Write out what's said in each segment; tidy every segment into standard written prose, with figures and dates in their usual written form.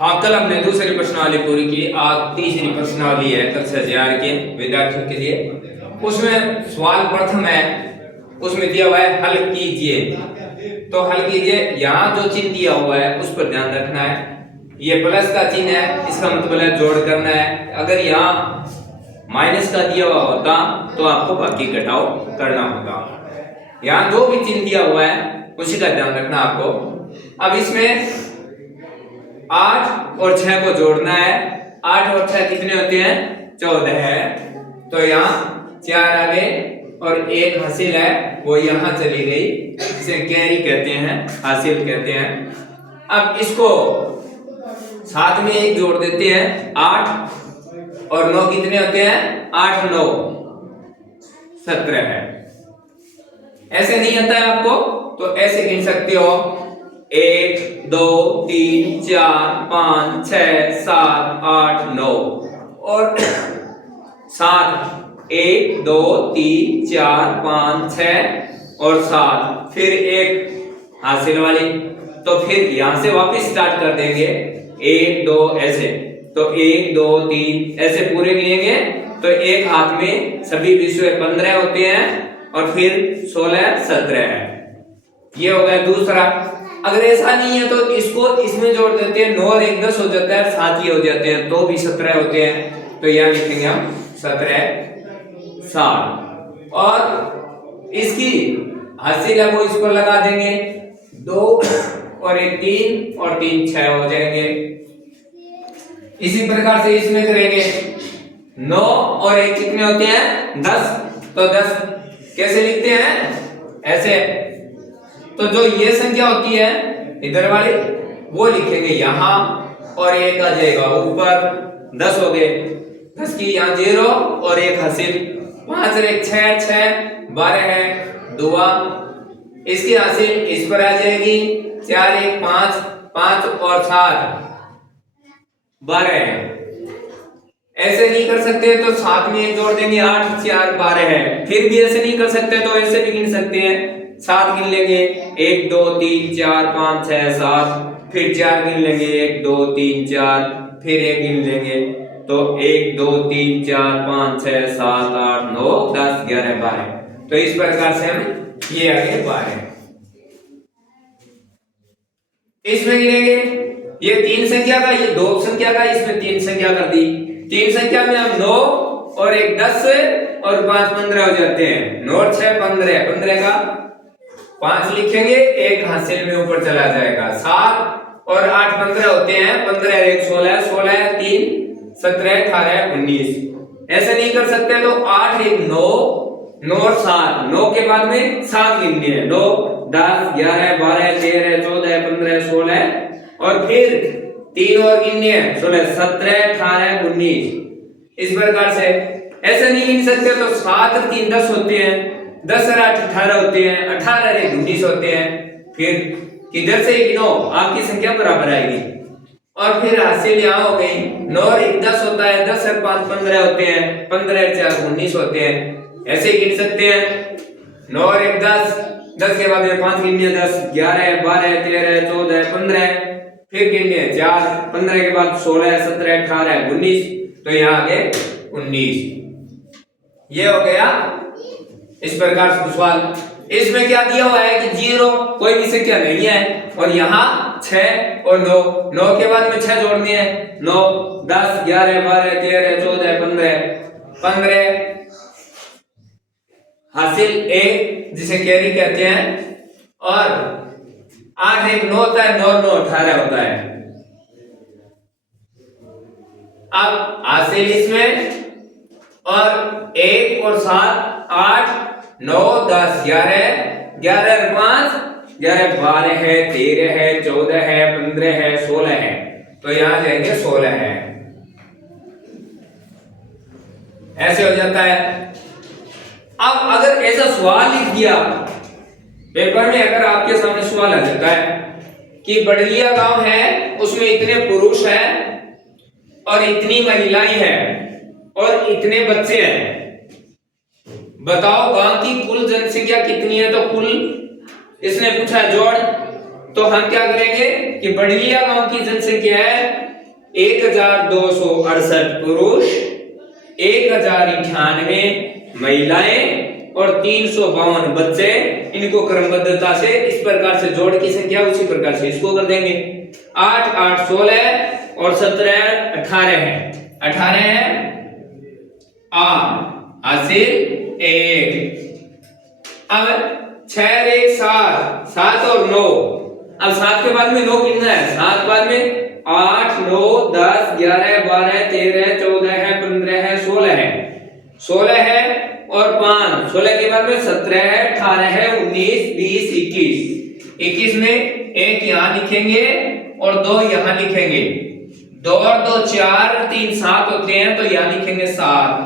हाँ, कल हमने दूसरी प्रश्नावली पूरी की। आज तीसरी प्रश्नावली है कक्षा 11 के विद्यार्थियों के लिए। उसमें सवाल प्रथम है, उसमें दिया हुआ है हल कीजिए। तो हल कीजिए, यहाँ जो चिन्ह दिया हुआ है उस पर ध्यान रखना है। ये प्लस का चिन्ह है, इसका मतलब है जोड़ करना है। अगर यहाँ माइनस का दिया हुआ होता तो आपको बाकी घटाव करना होता। यहाँ जो भी चिन्ह दिया हुआ है उसी का ध्यान रखना आपको। अब इसमें 8 और 6 को जोड़ना है। 8 और 6 कितने होते हैं? 14 है। तो यहाँ 4 आ गए और एक हासिल है वो यहाँ चली गई, इसे कैरी कहते हैं, हासिल कहते हैं। अब इसको साथ में एक जोड़ देते हैं, 8 और 9 कितने होते हैं? 8 9 17 है। ऐसे नहीं आता है आपको तो ऐसे गिन सकते हो, 1 2 3 4 5 6 7 8 9 और 7 1 2 3 4 5 6 और 7, फिर एक हासिल वाली। तो फिर यहां से वापस स्टार्ट कर देंगे, 1 2 ऐसे। तो 1 2 3 ऐसे पूरे गिनेंगे तो एक हाथ में सभी विषय 15 होते हैं और फिर 16 17 है। ये हो गया दूसरा। अगर ऐसा नहीं है तो इसको इसमें जोड़ देते हैं, 9 और 1 10 हो जाता है, 7 ही हो जाते हैं तो भी 17 होते हैं। तो यहाँ लिखेंगे हम 17 7 और इसकी हासिल है वो इस पर लगा देंगे, 2 और 1 3 और 3 6 हो जाएंगे। इसी प्रकार से इसमें करेंगे, 9 और 1 कितने होते हैं? 10। तो 10 कैसे लिखते हैं? ऐसे। तो जो ये संख्या होती है इधर वाली वो लिखेंगे यहाँ और एक आ जाएगा ऊपर। 10 हो गए, 10 की यहाँ 0 और 1 हासिल, 5 और 1 6 6 12 है दुआ। इसकी हासिल इस पर आ जाएगी, 4 1 5 5 और 7 12 है। ऐसे नहीं कर सकते तो साथ में एक जोड़ देंगे, 8 4 12 है। फिर भी ऐसे नहीं कर सकते तो ऐसे भी गिन सकते हैं, 7 गिन लेंगे, 1 2 3 4 5 6 7, फिर 4 गिन लेंगे, 1 2 3 4, फिर 1 गिन लेंगे। तो 1 2 3 4 5 6 7 8 9 10 11 12। तो इस प्रकार से हम ये आगे 12 इसमें गिनेंगे। ये 3 संख्या का, ये 2 संख्या का, इसमें 3 संख्या कर दी। 3 संख्या में हम 9 और 1 10 और 5 15 हो जाते हैं। 9 और 6 15, 15 का 5 लिखेंगे, एक हासिल में ऊपर चला जाएगा। 7 और 8 15 होते हैं, 15 1 16 16 3 17 18 19। ऐसे नहीं कर सकते तो 8 1 9 9 और 7, 9 के बाद में 7 गिनने हैं, 9 10 11 12 13 14 15 16 और फिर 3 और गिनने हैं, 16 17 18 19। इस प्रकार से ऐसे नहीं गिन सकते तो 7 और 3 10 होते हैं, 10 और 8 18 होते हैं, 18 और 1 19 होते हैं। फिर किधर से गिनो आपकी संख्या बराबर आएगी। और फिर हासिल यहाँ हो गई, 9 और 1 10 होता है, 10 और 5 15 होते हैं, 15 और 4 19 होते हैं। ऐसे गिन सकते हैं, 9 और 1 10, 10 के बाद में 5 गिनने, 10 11 12 13 14 15, फिर गिनने 4, 15 के बाद 16 17 18 19। तो यहाँ आ गए 19। ये हो गया इस प्रकार से सवाल। इसमें क्या दिया हुआ है कि 0 कोई भी संख्या नहीं है और यहाँ 6 और 9, 9 के बाद में 6 जोड़ने हैं, 9 10 11 12 13 14 15 15 हासिल 1 जिसे कैरी कहते हैं, और 8 1 9 होता है, 9 9 18 होता है। अब हासिल इसमें और 1 और 7 8 9 10 11 11 और 5 11 12 है, 13 है, 14 है, 15 है, 16 है। तो यहां जाएंगे 16 है। ऐसे हो जाता है। अब अगर ऐसा सवाल लिख दिया पेपर में, अगर आपके सामने सवाल आ जाता है कि बड़लिया गांव है, उसमें इतने पुरुष हैं और इतनी महिलाएं हैं और इतने बच्चे हैं, बताओ गांव की कुल जनसंख्या कितनी है। तो कुल इसने पूछा जोड़, तो हम क्या करेंगे कि बड़लिया गांव की जनसंख्या है 1268 पुरुष, 1098 महिलाएं और 352 बच्चे। इनको क्रमबद्धता से इस प्रकार से जोड़ की संख्या उसी प्रकार से इसको कर देंगे। 8 8 16 और 17 18 है, 18 है हासिल 1। अब 6 1 7, 7 और 9। अब 7 के बाद में 9 गिनना है। 7 बाद में 8 9 10 11 12 13 14 है, 15 है, 16 है, 16 है और 5, 16 के बाद में 17 है, 18 है, 19 20 21। 21 में एक यहां लिखेंगे और 2 यहां लिखेंगे। 2 और 2 4, 3 7 होते हैं तो यहां लिखेंगे 7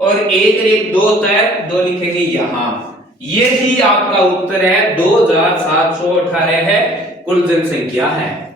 और 1 1 2 तक 2 लिखेंगे यहां। ये ही आपका उत्तर है 2718 है, कुल जनसंख्या है।